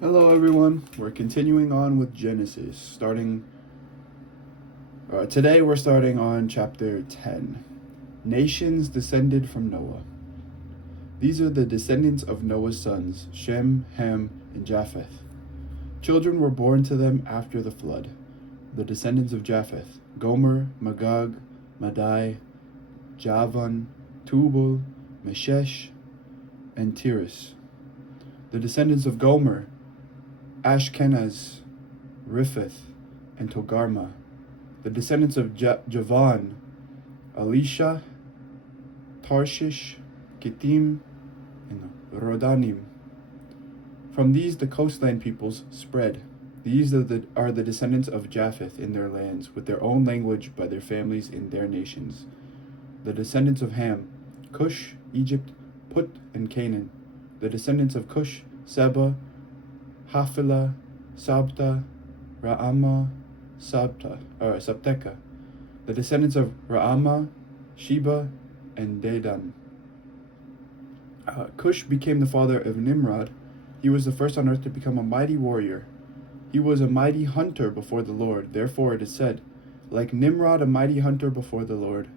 Hello, everyone. We're continuing on with Genesis. Today, we're starting on chapter 10. Nations descended from Noah. These are the descendants of Noah's sons, Shem, Ham, and Japheth. Children were born to them after the flood. The descendants of Japheth: Gomer, Magog, Madai, Javan, Tubal, Meshesh, and Tiras. The descendants of Gomer: Ashkenaz, Riphath, and Togarmah. The descendants of Javan: Elisha, Tarshish, Kittim, and Rodanim. From these the coastland peoples spread. These are the descendants of Japheth in their lands, with their own language by their families in their nations. The descendants of Ham: Cush, Egypt, Put, and Canaan. The descendants of Cush: Seba, Havilah, Sabta, Raamah, Sabteka. The descendants of Raamah: Sheba, and Dedan. Cush became the father of Nimrod. He was the first on earth to become a mighty warrior. He was a mighty hunter before the Lord. Therefore it is said, like Nimrod, a mighty hunter before the Lord.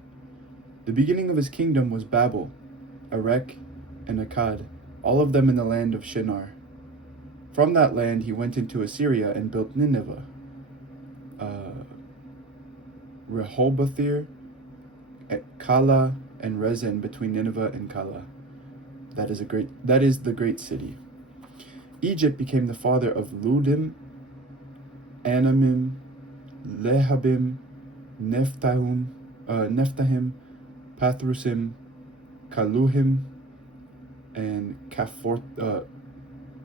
The beginning of his kingdom was Babel, Erech, and Akkad, all of them in the land of Shinar. From that land he went into Assyria and built Nineveh, Rehoboth, Kala, and Rezin between Nineveh and Kala. That is the great city. Egypt became the father of Ludim, Anamim, Lehabim, Nephtahim, Pathrusim, Kaluhim, and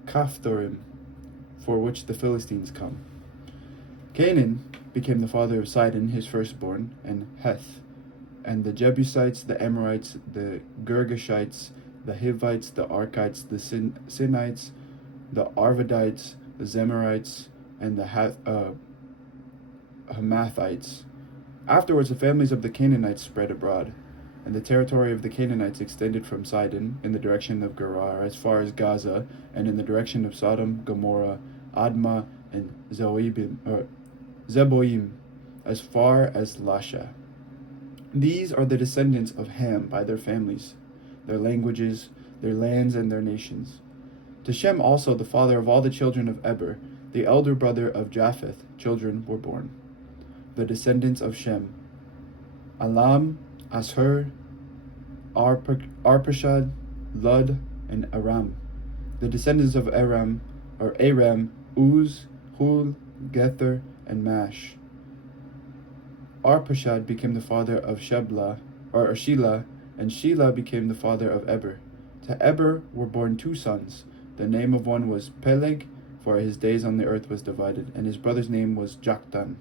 Caphtorim, for which the Philistines come. Canaan became the father of Sidon, his firstborn, and Heth, and the Jebusites, the Amorites, the Girgashites, the Hivites, the Arkites, the Sinites, the Arvadites, the Zemarites, and the Hamathites. Afterwards, the families of the Canaanites spread abroad, and the territory of the Canaanites extended from Sidon in the direction of Gerar as far as Gaza, and in the direction of Sodom, Gomorrah, Admah, and Zeboim as far as Lasha. These are the descendants of Ham by their families, their languages, their lands, and their nations. To Shem also, the father of all the children of Eber, the elder brother of Japheth, children were born. The descendants of Shem: Alam, Ashur, Arpachshad, Lud, and Aram. The descendants of Aram: Uz, Hul, Gether, and Mash. Arpachshad became the father of Shelah, and Shelah became the father of Eber. To Eber were born two sons. The name of one was Peleg, for his days on the earth was divided, and his brother's name was Joktan.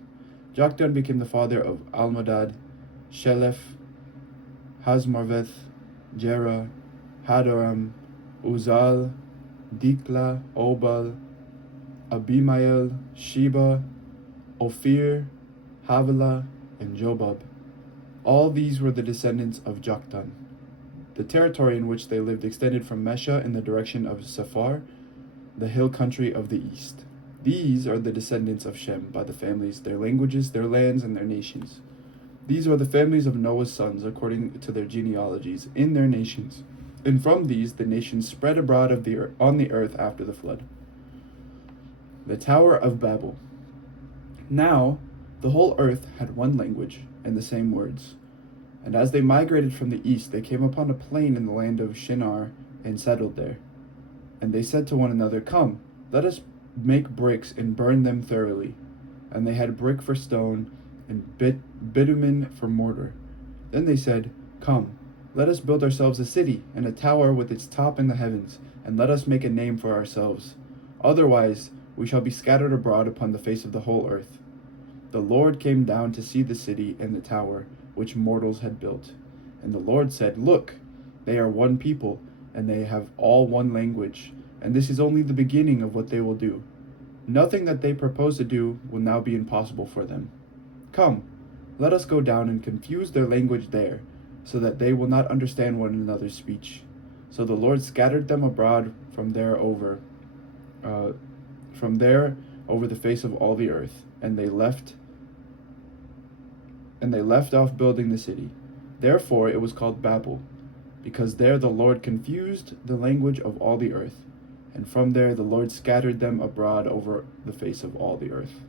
Joktan became the father of Almodad, Sheleph, Hazmarveth, Jerah, Hadoram, Uzal, Dikla, Obal, Abimael, Sheba, Ophir, Havilah, and Jobab. All these were the descendants of Joktan. The territory in which they lived extended from Mesha in the direction of Sephar, the hill country of the east. These are the descendants of Shem by the families, their languages, their lands, and their nations. These are the families of Noah's sons according to their genealogies in their nations. And from these the nations spread abroad on the earth after the flood. The Tower of Babel. Now the whole earth had one language and the same words. And as they migrated from the east, they came upon a plain in the land of Shinar and settled there. And they said to one another, "Come, let us make bricks and burn them thoroughly." And they had brick for stone and bitumen for mortar. Then they said, "Come, let us build ourselves a city and a tower with its top in the heavens, and let us make a name for ourselves. Otherwise we shall be scattered abroad upon the face of the whole earth." The Lord came down to see the city and the tower which mortals had built. And the Lord said, "Look, they are one people, and they have all one language, and this is only the beginning of what they will do. Nothing that they propose to do will now be impossible for them. Come, let us go down and confuse their language there, so that they will not understand one another's speech." So the Lord scattered them abroad from there over from there over the face of all the earth, and they left off building the city. Therefore it was called Babel, because there the Lord confused the language of all the earth, and from there the Lord scattered them abroad over the face of all the earth.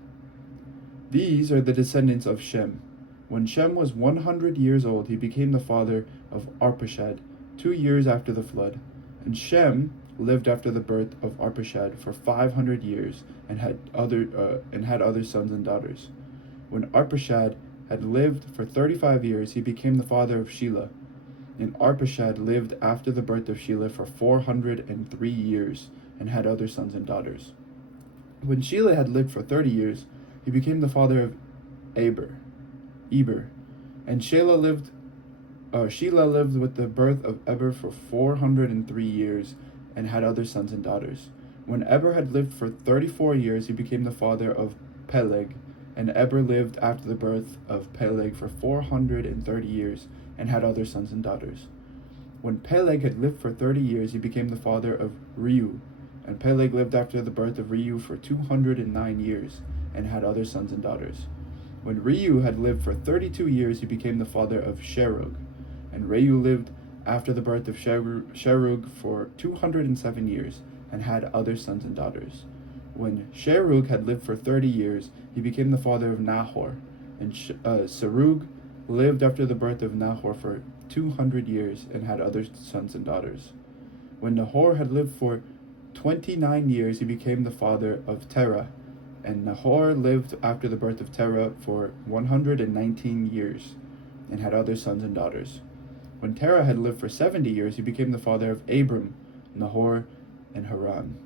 These are the descendants of Shem. When Shem was 100 years old, he became the father of Arpachshad 2 years after the flood. And Shem lived after the birth of Arpachshad for 500 years and had other sons and daughters. When Arpachshad had lived for 35 years, he became the father of Shelah. And Arpachshad lived after the birth of Shelah for 403 years and had other sons and daughters. When Shelah had lived for 30 years, he became the father of Eber. And Shelah lived with the birth of Eber for 403 years and had other sons and daughters. When Eber had lived for 34 years, he became the father of Peleg. And Eber lived after the birth of Peleg for 430 years and had other sons and daughters. When Peleg had lived for 30 years, he became the father of Reu. And Peleg lived after the birth of Reu for 209 years and had other sons and daughters. When Reu had lived for 32 years, he became the father of Sherug. And Reu lived after the birth of Sherug for 207 years and had other sons and daughters. When Sherug had lived for 30 years, he became the father of Nahor. And Serug lived after the birth of Nahor for 200 years and had other sons and daughters. When Nahor had lived for 29 years, he became the father of Terah. And Nahor lived after the birth of Terah for 119 years and had other sons and daughters. When Terah had lived for 70 years, he became the father of Abram, Nahor, and Haran.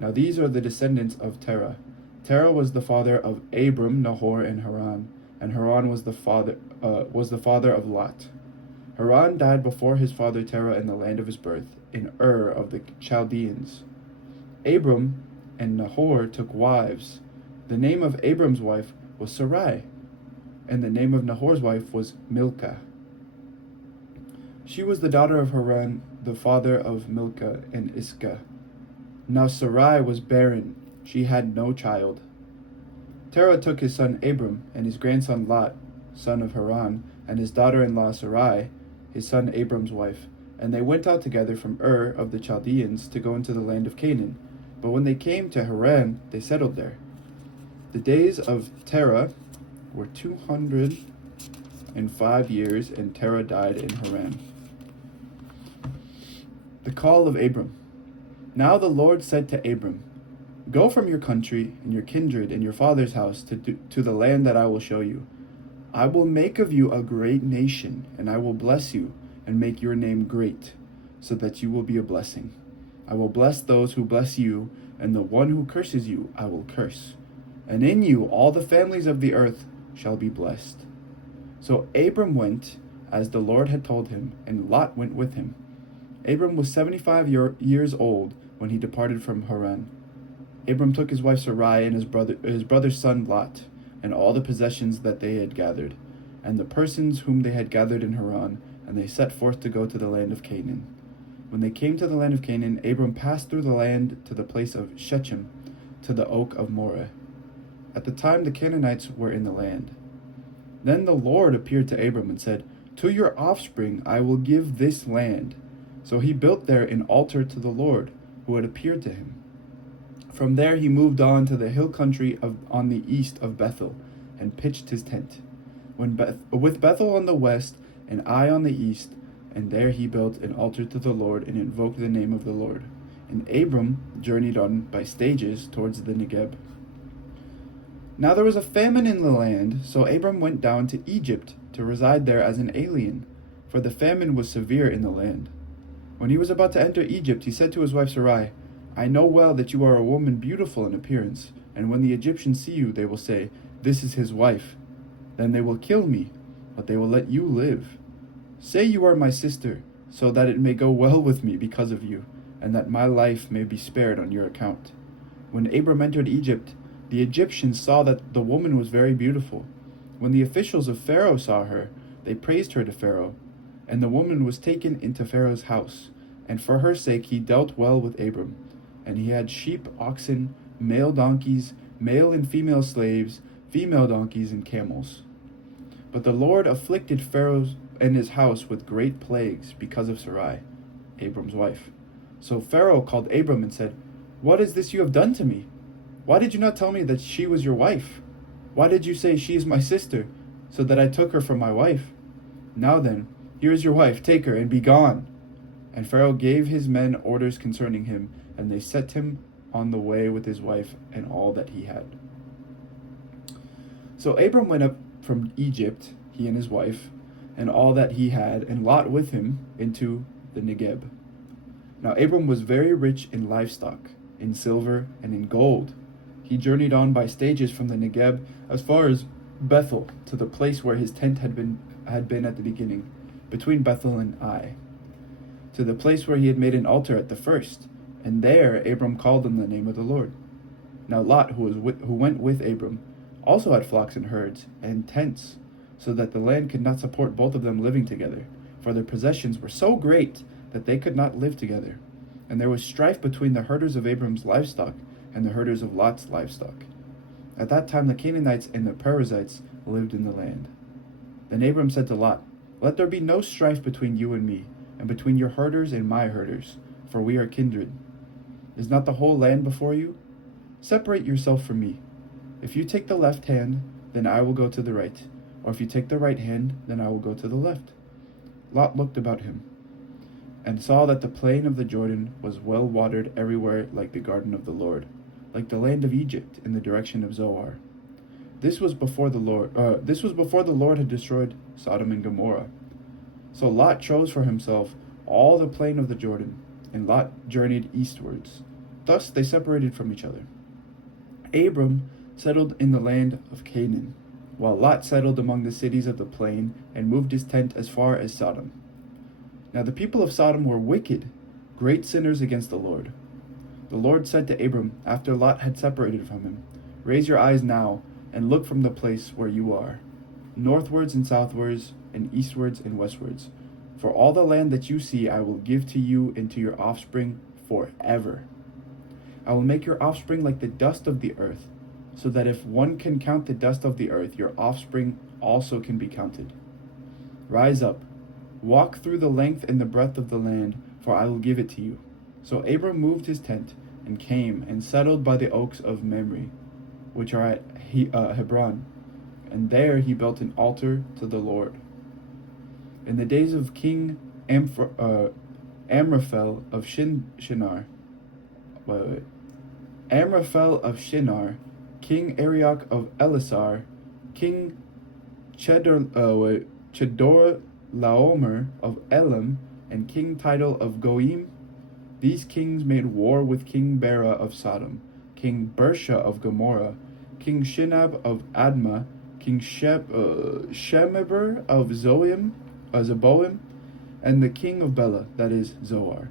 Now these are the descendants of Terah. Terah was the father of Abram, Nahor, and Haran was the father of Lot. Haran died before his father Terah in the land of his birth, in Ur of the Chaldeans. Abram and Nahor took wives. The name of Abram's wife was Sarai, and the name of Nahor's wife was Milcah. She was the daughter of Haran, the father of Milcah and Iscah. Now Sarai was barren, she had no child. Terah took his son Abram and his grandson Lot, son of Haran, and his daughter-in-law Sarai, his son Abram's wife, and they went out together from Ur of the Chaldeans to go into the land of Canaan. But when they came to Haran, they settled there. The days of Terah were 205 years, and Terah died in Haran. The call of Abram. Now the Lord said to Abram, "Go from your country and your kindred and your father's house to the land that I will show you. I will make of you a great nation, and I will bless you and make your name great, so that you will be a blessing. I will bless those who bless you, and the one who curses you I will curse. And in you all the families of the earth shall be blessed." So Abram went, as the Lord had told him, and Lot went with him. Abram was 75 years old when he departed from Haran. Abram took his wife Sarai and his brother's son Lot, and all the possessions that they had gathered, and the persons whom they had gathered in Haran, and they set forth to go to the land of Canaan. When they came to the land of Canaan, Abram passed through the land to the place of Shechem, to the oak of Moreh. At the time the Canaanites were in the land. Then the Lord appeared to Abram and said, "To your offspring I will give this land." So he built there an altar to the Lord, who had appeared to him. From there he moved on to the hill country on the east of Bethel, and pitched his tent, with Bethel on the west and Ai on the east, and there he built an altar to the Lord and invoked the name of the Lord. And Abram journeyed on by stages towards the Negeb. Now there was a famine in the land, so Abram went down to Egypt to reside there as an alien, for the famine was severe in the land. When he was about to enter Egypt, he said to his wife Sarai, "I know well that you are a woman beautiful in appearance, and when the Egyptians see you, they will say, 'This is his wife.' Then they will kill me, but they will let you live. Say you are my sister, so that it may go well with me because of you, and that my life may be spared on your account." When Abram entered Egypt, the Egyptians saw that the woman was very beautiful. When the officials of Pharaoh saw her, they praised her to Pharaoh, and the woman was taken into Pharaoh's house, and for her sake he dealt well with Abram. and he had sheep, oxen, male donkeys, male and female slaves, female donkeys, and camels. But the Lord afflicted Pharaoh and his house with great plagues because of Sarai, Abram's wife. So Pharaoh called Abram and said, "What is this you have done to me? Why did you not tell me that she was your wife? Why did you say she is my sister, so that I took her for my wife? Now then, here is your wife, take her and be gone." And Pharaoh gave his men orders concerning him, and they set him on the way with his wife and all that he had. So Abram went up from Egypt, he and his wife, and all that he had, and Lot with him, into the Negeb. Now Abram was very rich in livestock, in silver, and in gold. He journeyed on by stages from the Negeb as far as Bethel, to the place where his tent had been at the beginning, between Bethel and Ai, to the place where he had made an altar at the first, and there Abram called on the name of the Lord. Now Lot, who went with Abram, also had flocks and herds and tents, so that the land could not support both of them living together, for their possessions were so great that they could not live together. And there was strife between the herders of Abram's livestock and the herders of Lot's livestock. At that time the Canaanites and the Perizzites lived in the land. Then Abram said to Lot, "Let there be no strife between you and me, and between your herders and my herders, for we are kindred. Is not the whole land before you? Separate yourself from me. If you take the left hand, then I will go to the right, or if you take the right hand, then I will go to the left." Lot looked about him, and saw that the plain of the Jordan was well watered everywhere, like the garden of the Lord, like the land of Egypt in the direction of Zoar. This was before the Lord had destroyed Sodom and Gomorrah. So Lot chose for himself all the plain of the Jordan, and Lot journeyed eastwards. Thus they separated from each other. Abram settled in the land of Canaan, while Lot settled among the cities of the plain and moved his tent as far as Sodom. Now the people of Sodom were wicked, great sinners against the Lord. The Lord said to Abram, after Lot had separated from him, "Raise your eyes now, and look from the place where you are, northwards and southwards, and eastwards and westwards. For all the land that you see I will give to you and to your offspring forever. I will make your offspring like the dust of the earth, so that if one can count the dust of the earth, your offspring also can be counted. Rise up, walk through the length and the breadth of the land, for I will give it to you." So Abram moved his tent, and came and settled by the oaks of Mamre, which are at Hebron, and there he built an altar to the Lord. In the days of King Amraphel of Shinar, Amraphel of Shinar, King Arioch of Elasar, King Chedorlaomer of Elam, and King Tidal of Goim, these kings made war with King Bera of Sodom, King Bersha of Gomorrah, King Shinab of Admah, King Shemeber of Zeboim, and the king of Bela, that is, Zoar.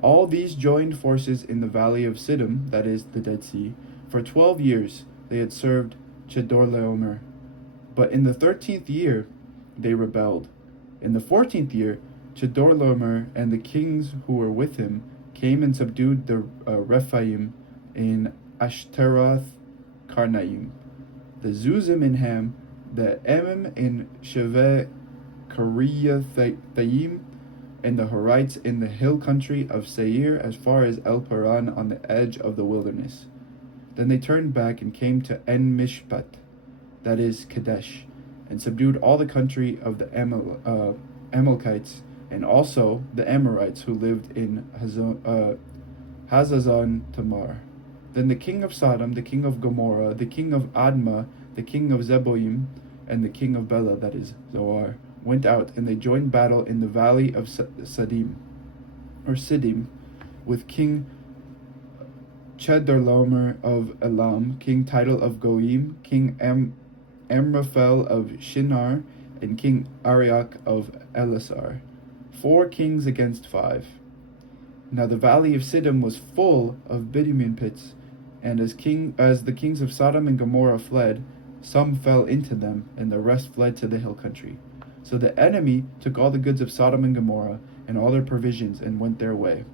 All these joined forces in the valley of Siddim, that is, the Dead Sea. For 12 years they had served Chedorlaomer. But in the 13th year they rebelled. In the 14th year, Chedorlaomer and the kings who were with him came and subdued the Rephaim in Ashtaroth Karnaim, the Zuzim in Ham, the Emim in Sheve Kiriathaim, and the Horites in the hill country of Seir as far as El Paran on the edge of the wilderness. Then they turned back and came to En Mishpat, that is Kadesh, and subdued all the country of the Amalekites, and also the Amorites who lived in Hazazon Tamar. Then the king of Sodom, the king of Gomorrah, the king of Admah, the king of Zeboim, and the king of Bela, that is, Zoar, went out, and they joined battle in the valley of Siddim, with King Chedorlaomer of Elam, King Tidal of Goim, King Amraphel of Shinar, and King Arioch of Elasar, 4 kings against 5. Now the valley of Siddim was full of bitumen pits, and as the kings of Sodom and Gomorrah fled, some fell into them, and the rest fled to the hill country. So the enemy took all the goods of Sodom and Gomorrah, and all their provisions, and went their way.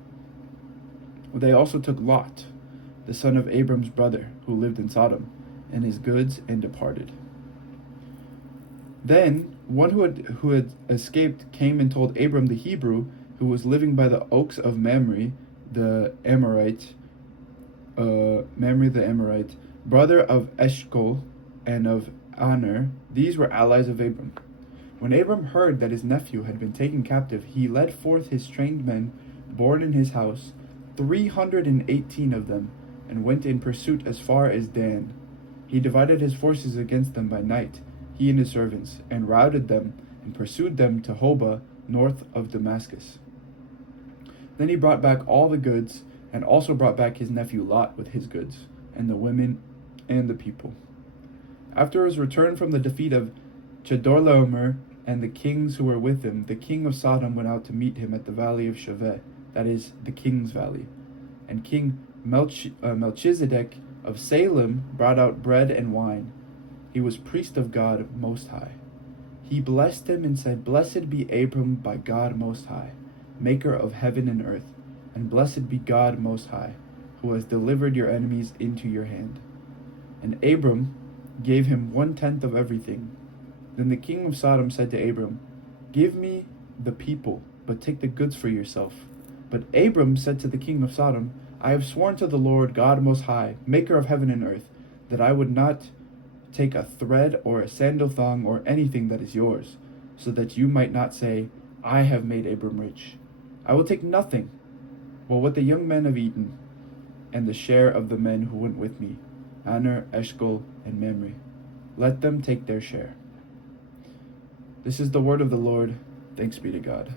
They also took Lot, the son of Abram's brother, who lived in Sodom, and his goods, and departed. Then one who had escaped came and told Abram the Hebrew, who was living by the oaks of Mamre the Amorite, brother of Eshcol and of Aner. These were allies of Abram. When Abram heard that his nephew had been taken captive, he led forth his trained men, born in his house, 318 of them, and went in pursuit as far as Dan. He divided his forces against them by night, he and his servants, and routed them, and pursued them to Hobah, north of Damascus. Then he brought back all the goods, and also brought back his nephew Lot with his goods, and the women and the people. After his return from the defeat of Chedorlaomer and the kings who were with him, the king of Sodom went out to meet him at the valley of Shaveh, that is, the king's valley. And King Melchizedek of Salem brought out bread and wine. He was priest of God Most High. He blessed him and said, "Blessed be Abram by God Most High, maker of heaven and earth, and blessed be God Most High, who has delivered your enemies into your hand." And Abram gave him 1/10 of everything. Then the king of Sodom said to Abram, "Give me the people, but take the goods for yourself." But Abram said to the king of Sodom, "I have sworn to the Lord God Most High, maker of heaven and earth, that I would not take a thread or a sandal thong or anything that is yours, so that you might not say, 'I have made Abram rich.' I will take nothing but what the young men have eaten, and the share of the men who went with me, Aner, Eshcol, and Mamre. Let them take their share." This is the word of the Lord. Thanks be to God.